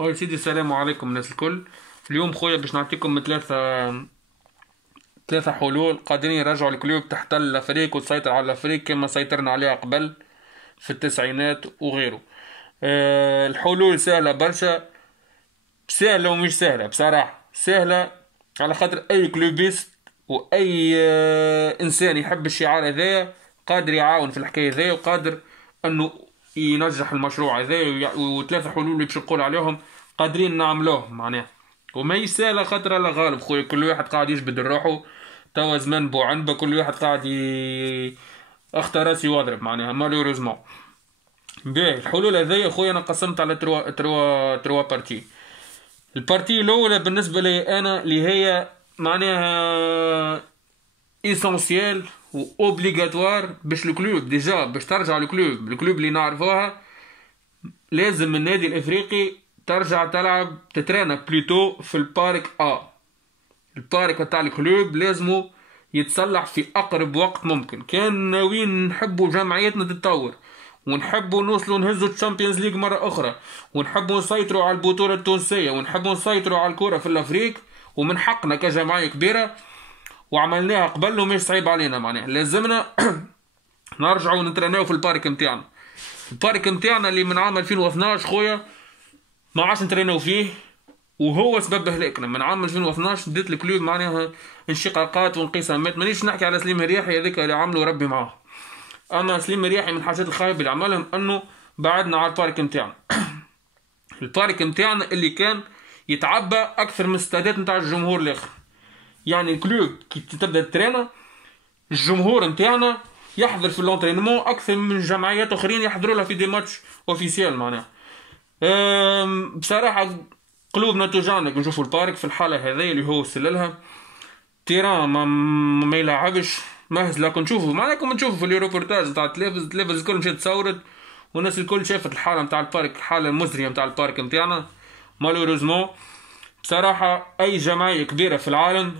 أول سيدي السلام عليكم الناس الكل. اليوم خويا باش نعطيكم ثلاثة حلول قادرين يرجعوا الكلوب تحت الفريق وتسيطر على الفريق كما سيطرنا عليها قبل في التسعينات وغيره. الحلول سهلة برشا، سهلة ومش سهلة بصراحة. سهلة على خاطر أي كلوبيست وأي إنسان يحب الشعار هذايا قادر يعاون في الحكاية هذايا وقادر أنه ينجح المشروع هذايا، وثلاثة حلول اللي باش نقول عليهم قادرين نعملوهم معناها. وما يسهل خاطر الله غالب خويا، كل واحد قاعد يجبد روحه. توا زمان بو عنبه، كل واحد قاعد اختار راسي واضرب معناها مالوريزمون. باهي الحلول هذيا خويا انا قسمت على تروا بارتي. البارتي الاولى بالنسبه لي انا اللي هي معناها اسونسيال واوبليغاتوار باش الكلوب ديجا باش ترجع الكلوب اللي نعرفوها. لازم النادي الافريقي ترجع تلعب تترانا بلوتو في البارك البارك بتاع الكلوب لازمو يتصلح في اقرب وقت ممكن. كان ناويين نحبوا جمعيتنا تتطور ونحبوا نوصلوا نهزوا الشامبيونز ليج مرة أخرى ونحبوا نسيطروا على البطولة التونسية ونحبوا نسيطروا على الكرة في الأفريق ومن حقنا كجمعية كبيرة وعملناها قبل ومش صعيب علينا معناها. لازمنا نرجعوا نترناو في البارك متاعنا. البارك متاعنا اللي من عام 2012 خويا ما عادش نترينو فيه، وهو سبب هلاكنا. من عام 2012 بدات الكلوب معناها انشقاقات وانقسامات. مانيش نحكي على سليم رياحي هذاك اللي عملوا ربي معاه، اما سليم رياحي من الحاجات الخايبه اللي عملهم انه بعدنا على البارك متاعنا. البارك متاعنا اللي كان يتعبى اكثر من استادات متاع الجمهور الاخر. يعني الكلوب كي تبدا ترينا الجمهور متاعنا يحضر في اللونترينمون اكثر من جمعيات اخرين يحضروا لها في دي ماتش اوفيسيال معناها. بصراحه قلوبنا توجعنا كي نشوفوا البارك في الحاله هذه اللي هو وصل تيران ما يلعبش مهز. لكن نشوفوا معناكم نشوفوا في الريبورتاج نتاع التلفز الكل مشات تصورت والناس الكل شافت الحاله نتاع البارك، الحاله المزريه نتاع البارك نتاعنا مالوريزمون. بصراحه اي جمعيه كبيره في العالم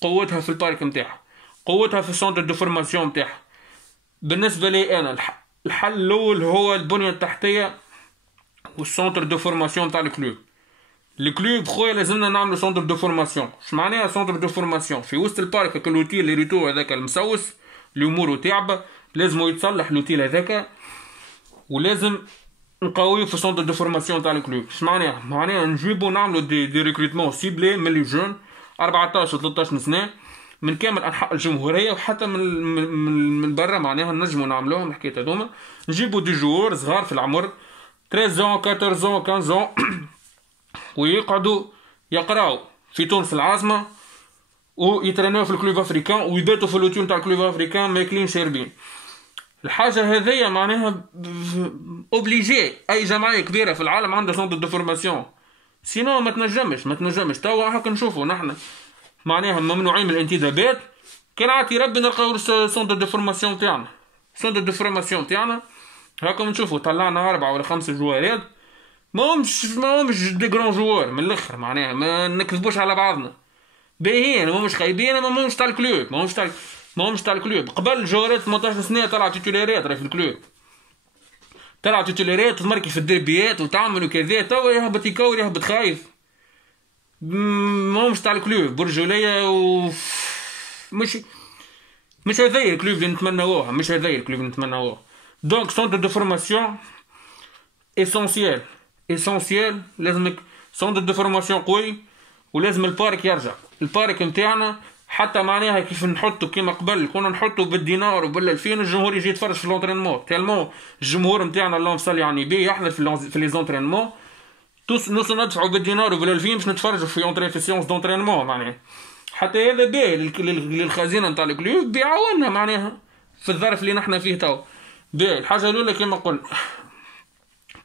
قوتها في البارك نتاعها، قوتها في السونتر دو فورماسيون نتاعها. بالنسبه لي انا الحل الاول هو البنيه التحتيه والسونتر دو فورماسيون نتاع الكلوب خويا. لازمنا نعملو سونتر دو فورماسيون. اش معناها سونتر دو فورماسيون؟ في وسط البارك هاك لوتيل اللي ريتو هذاك المسوس اللي اموره تعبه لازم يتصلح لوتيل هذاك، ولازم نقويو في سونتر دو فورماسيون تاع الكلوب. اش معناها؟ معناها نجيبو نعملو دي ريكروتمون سيبلي من لي جون 14 و 13 سنه من كامل انحاء الجمهوريه وحتى من برا معناها نجمو نعملوهم الحكايات هذوما. نجيبو دي جوور صغار في العمر 13 14 15 ويقعدوا يقراو في تونس العاصمه ويترناو في الكلوب افريكان ويباتوا في اللوتيون تاع الكلوب افريكان ماكلين شاربين. الحاجه هذيا معناها اوبليجي اي جمعيه كبيره في العالم عندها سونتر دو فورماسيون، سينو ما تنجمش. توا هاكا نشوفوا نحن معناها ممنوعين من الانتدابات. كان عاتي ربي نلقاو سونتر دو فورماسيون تاعنا. سونتر دو فورماسيون تاعنا هاكا نشوفوا طلعنا 4 ولا 5 جوارات ما همش دي جران جوار من الاخر معناها، ما نكذبوش على بعضنا. باهيين ما همش خايبين، ما همش تاع الكلوب، ما همش تاع الكلوب. قبل جوارات 18 سنه طلع تيتولاريات راهي في الكلوب، طلع تيتولاريات وتمركي في الدربيات وتعمل وكذا. توا يهبط يكور يهبط خايف. ما همش تاع الكلوب برجوليه مش هذايا الكلوب اللي نتمناوه، مش هذايا الكلوب اللي نتمناوه. دونك سونتر دو فورماسيون اسونسيال لازمك سونتر دو فورماسيون قوي، ولازم البارك يرجع. البارك نتاعنا حتى معناها كيف نحطو كيما قبل كنا نحطو بالدينار وبال2000 الجمهور يجي يتفرج في لونترينمون. تالمون الجمهور نتاعنا اللهم صل يعني بيه يحضر في لي زونترينمون. نوصلوا ندفعوا بالدينار وبال2000 باش نتفرجوا في سيونس دونترينمون معناها. حتى هذا باهي للخزينه نتاع الكلوب بيعاوننا معناها في الظرف اللي نحنا فيه تو. باهي الحاجه الاولى كما قلنا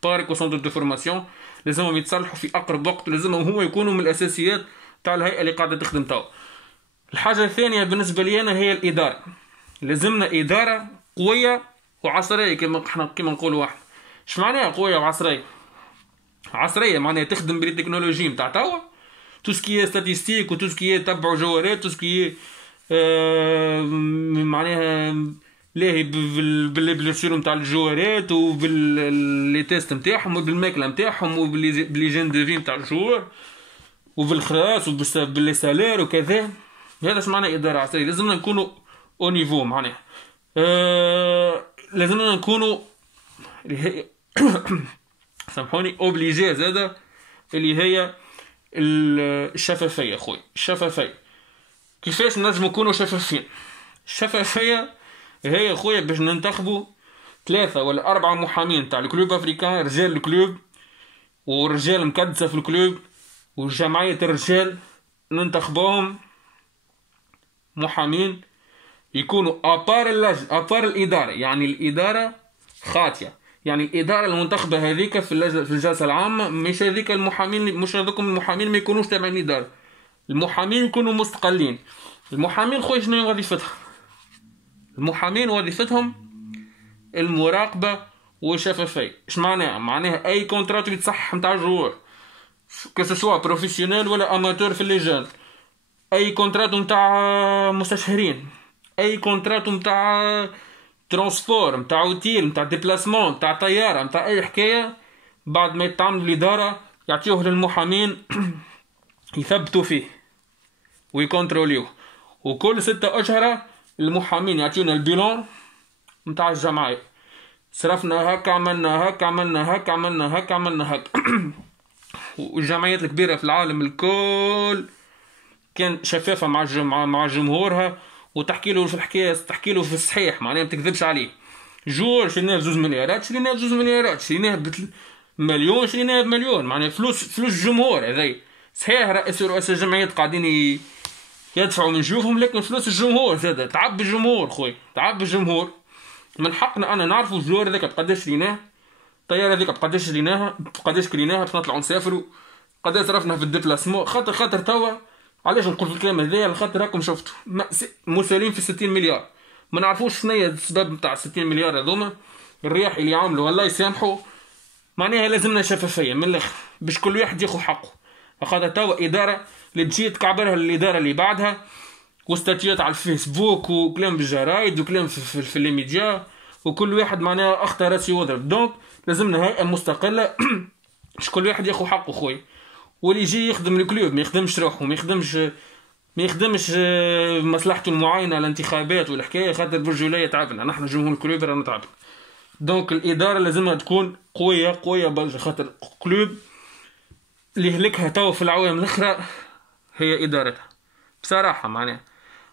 بارك وسنتر دو فورماسيون لازمهم يتصلحوا في اقرب وقت، لازمهم هما يكونوا من الاساسيات تاع الهيئه اللي قاعده تخدم تو. الحاجه الثانيه بالنسبه لي انا هي الاداره. لازمنا اداره قويه وعصريه كما نقولوا واحد. اش معناها قويه وعصريه؟ عصريه معناها تخدم بالتكنولوجي نتاع توا، تو سكي ستاتيستيك وتو سكي تبعوا جوالات تو سكي معناها لاهي بالبليسيور نتاع الجوارات وباللي تيست نتاعهم وبالماكله نتاعهم وباللي جين دو في نتاع الجوار وبالخراس وباللي سالير وكذا. هذا اش معنى اداره عسكريه. لازمنا نكونوا او نيفو معناها. لازمنا نكونوا اللي هي سامحوني اوبليجي زاده اللي هي الشفافيه. خويا الشفافيه كيفاش نجم نكونوا شفافين؟ الشفافيه هي خويا باش ننتخبوا 3 ولا 4 محامين تاع الكلوب افريكان، رجال الكلوب ورجال مكدسه في الكلوب وجمعيه الرجال، ننتخبوهم محامين يكونوا ابار ابار الاداره. يعني الاداره خاطيه، يعني الاداره المنتخبه هذيك في الجلسه العامه مش هذيك المحامين، مش هذوكم المحامين ما يكونوش تابعين الاداره. المحامين يكونوا مستقلين. المحامين خويا شنو هي وظيفتهم؟ المحامين وظيفتهم المراقبه والشفافيه. اش معناها؟ معناها اي كونترات يتصحح نتاع الجوار كسوا بروفيسيونيل ولا اماتور في الليجال، اي كونترات نتاع مستشهرين، اي كونترات نتاع ترانسبور نتاع اوتيل نتاع ديبلاسمون نتاع طياره نتاع اي حكايه، بعد ما يتعامل الاداره يعطيوه للمحامين يثبتوا فيه ويكونتروليوه. وكل 6 أشهر المحامين يعطيونا البيلون نتاع الجمعيه، صرفنا هكا، عملنا هكا، عملنا هكا، عملنا هكا، عملنا هكا. والجمعيات الكبيره في العالم الكل كان شفافه مع جمهورها وتحكي له في الحكايه، تحكي له في الصحيح، معناها ما تكذبش عليه. جور شريناه ب2 مليارات، شريناه ب2 مليارات، شريناه بمليون، شريناه بمليون، معناها فلوس الجمهور هذي. صحيح رؤساء الجمعيات قاعدين يدفعوا من جيوبهم، لكن فلوس الجمهور زاد تعب الجمهور خويا، تعب الجمهور. من حقنا انا نعرفوا الجوار هذاك بقداش شريناه، الطياره هذيك بقداش شريناها، بقداش كليناها باش نطلعوا نسافروا، قداش صرفنا في الديبلاسمون. خاطر توا علاش نقول في الكلام هذايا؟ خاطر راكم شفتوا مسالين في 60 مليار، ما نعرفوش شنو هي السبب نتاع 60 مليار هذوما. الرياح اللي عملوا والله يسامحوا، معناها لازمنا شفافيه من الاخر باش كل واحد ياخذ حقه. خاطر توا اداره اللي تجي تكعبرها للاداره اللي بعدها، واستاتيات على الفيسبوك وكلام بالجرايد وكلام في لي ميديا، وكل واحد معناها اخطر راسي وضرب. دونك لازمنا هيئه مستقله باش كل واحد ياخذ حقه خويا، واللي يجي يخدم الكلوب ما يخدمش روحه، ما يخدمش مصلحته المعينه الانتخابات والحكايه، خاطر برجوليه تعبنا نحن جمهور الكلوب رانا تعبنا. دونك الاداره لازمها تكون قويه برشا، خاطر كلوب اللي هلكها توا في العوام الاخرى هي ادارتها بصراحه. معناها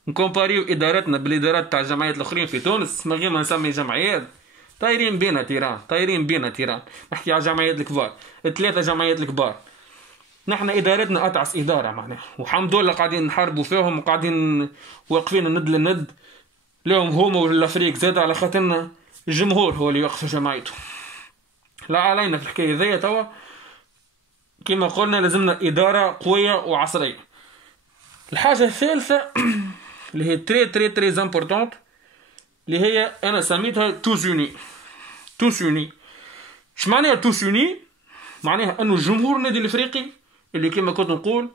نكومباريو ادارتنا بالادارات تاع الجمعيات الاخرين في تونس، من غير ما نسمي جمعيات، طايرين بينا تيران. نحكي على الجمعيات الكبار، ال3 جمعيات الكبار، نحن ادارتنا اتعس اداره معناها، والحمد لله قاعدين نحاربوا فيهم وقاعدين واقفين الند للند لهم هما والافريق زاد، على خاطرنا الجمهور هو اللي يوقف في جمعيته. لا علينا في الحكايه ذي. توا كما قلنا لازمنا اداره قويه وعصريه. الحاجه الثالثه اللي هي تري امبورطونت، اللي هي انا سميتها توس يوني. اش معناها توس يوني؟ معناها انه الجمهور النادي الافريقي اللي كما كنت نقول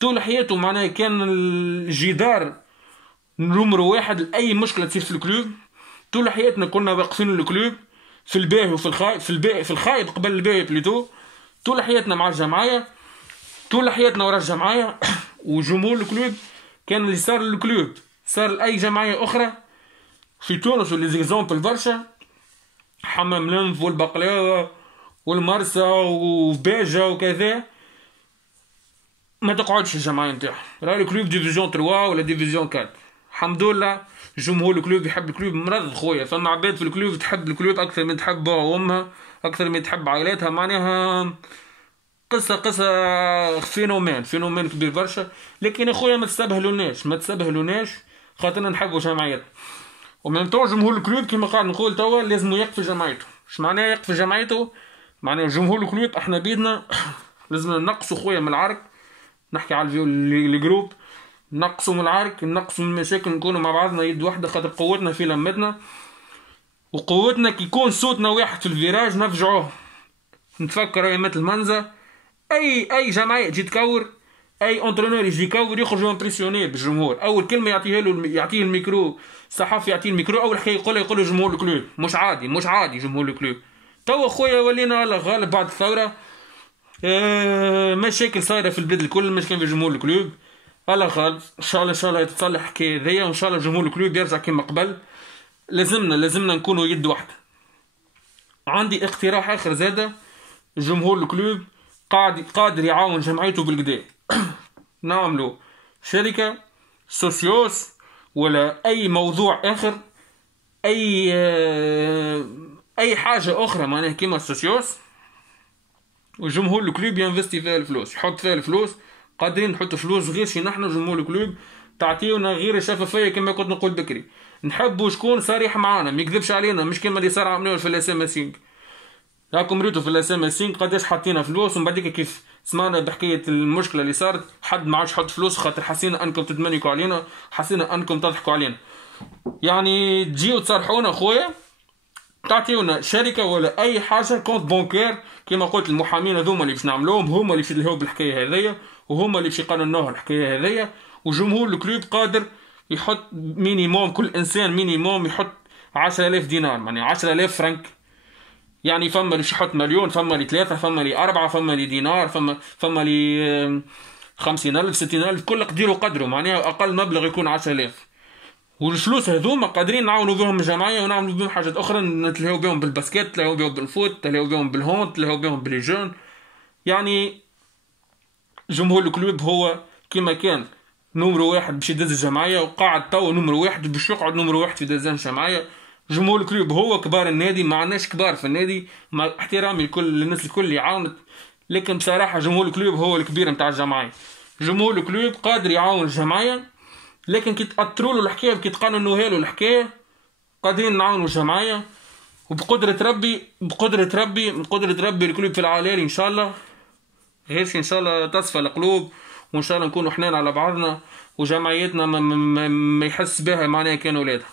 طول حياته معناها كان الجدار نمرو 1 لاي مشكله تصير في الكلوب. طول حياتنا كنا واقفين الكلوب في الباهي وفي الخايب، في الخايب قبل الباهي بليتو. طول حياتنا مع الجمعيه، طول حياتنا ورا الجمعيه. وجمهور الكلوب كان اللي صار للكلوب صار لاي جمعيه اخرى في تونس. واللي زيكزامبل برشا، حمام لنف والبقلاوه والمرسى وباجة وكذا، ما تقعدش الجمعيه نتاعهم. راهي الكلوب ديفيزيون 3 ولا ديفيزيون 4. الحمد لله جمهور الكلوب يحب الكلوب مرض خويا. فما عباد في الكلوب تحب الكلوب اكثر من تحب وامها، اكثر من تحب عائلاتها. معناها قصه فينومين كبير برشا. لكن اخويا ما تستبهلوناش خاطرنا نحبوا جمعيات. ومن طور جمهور الكلوب كما قاعد نقول توا لازم يقف جمعيته. اش معناه يقف جمعيته؟ معناه جمهور الكلوب احنا بيدنا لازم نقصوا خويا من العرق. نحكي على الجروب، نقصوا من العرك، نقصوا من المشاكل، نكونوا مع بعضنا يد واحدة. خاطر قوتنا في لمتنا، وقوتنا كي يكون صوتنا واحد في الفيراج نفجعوه. نتفكر ايامات المنزة، اي جمعية تجي تكور اي انترونور يجي يكور يخرج امبرسيوني بالجمهور. اول كلمه يعطيها له، يعطيه الميكرو، صحفي يعطيه الميكرو، اول حكايه يقول له جمهور الكلوب مش عادي، مش عادي جمهور الكلوب. توا خويا ولينا الله غالب بعد الثوره، مشاكل صايره في البلاد الكل، مش كان في جمهور الكلوب. الله غالب ان شاء الله، ان شاء الله تتصلح الحكايه ذي، وان شاء الله جمهور الكلوب يرجع كما قبل. لازمنا نكونوا يد واحده. عندي اقتراح اخر زاده، جمهور الكلوب قادر يعاون جمعيته بالقدا. نعملوا شركة سوسيوس ولا أي موضوع آخر، أي حاجة أخرى معناها كيما سوسيوس، وجمهور الكلوب ينفستي فيها الفلوس، يحط فيها الفلوس. قادرين نحطوا فلوس غير شي نحن جمهور الكلوب، تعطيونا غير الشفافية كما كنت نقول بكري. نحبوا شكون صريح معانا ما يكذبش علينا، مش كما اللي صار عملوه في الاسامة سينك. راكم ريتوا في الاسامة سينك قداش حطينا فلوس، ومن بعد كيف سمعنا بحكاية المشكلة اللي صارت، حد ما عادش حط فلوس خاطر حسينا انكم تتمنيكوا علينا، حسينا انكم تضحكوا علينا. يعني تجيو تصرحونا خويا، تعطيونا شركة ولا اي حاجة كونت بونكير كما قلت. المحامين هذوما اللي باش نعملوهم هما اللي باش يلهوا بالحكاية هذيا، وهما اللي باش يقننوها الحكاية هذيا. وجمهور الكلوب قادر يحط مينيموم، كل انسان مينيموم يحط 10,000 دينار، يعني 10,000 فرنك. يعني فما اللي يحط مليون، فما اللي 3، فما اللي 4، فما اللي دينار، فما اللي 50,000 60,000، كل قدير وقدره، معناها أقل مبلغ يكون 10,000. والفلوس هذوما قادرين نعاونوا بهم الجمعية، ونعملوا بهم حاجات أخرى، نتلهوا بهم بالباسكيت، نتلهوا بهم بالفوت، نتلهوا بهم بالهون، نتلهوا بهم بالليجون. يعني جمهور الكلوب هو كما كان نمرو واحد باش يدز الجمعية، وقاعد تو نمرو واحد باش يقعد نمرو واحد في دزان الجمعية. جمهور الكلوب هو كبار النادي، ما عندناش كبار في النادي، مع احترامي لكل الناس الكل اللي عاونت، لكن بصراحة جمهور الكلوب هو الكبير نتاع الجمعية. جمهور الكلوب قادر يعاون الجمعية، لكن كي تأثروا له الحكاية، كي تقننوها له الحكاية، قادرين نعاونوا الجمعية. وبقدرة ربي بقدرة ربي الكلوب في العالي ان شاء الله، غير ان شاء الله تصفى القلوب، وان شاء الله نكونوا حنان على بعضنا، وجمعيتنا ما يحس بها معناها كان ولادها.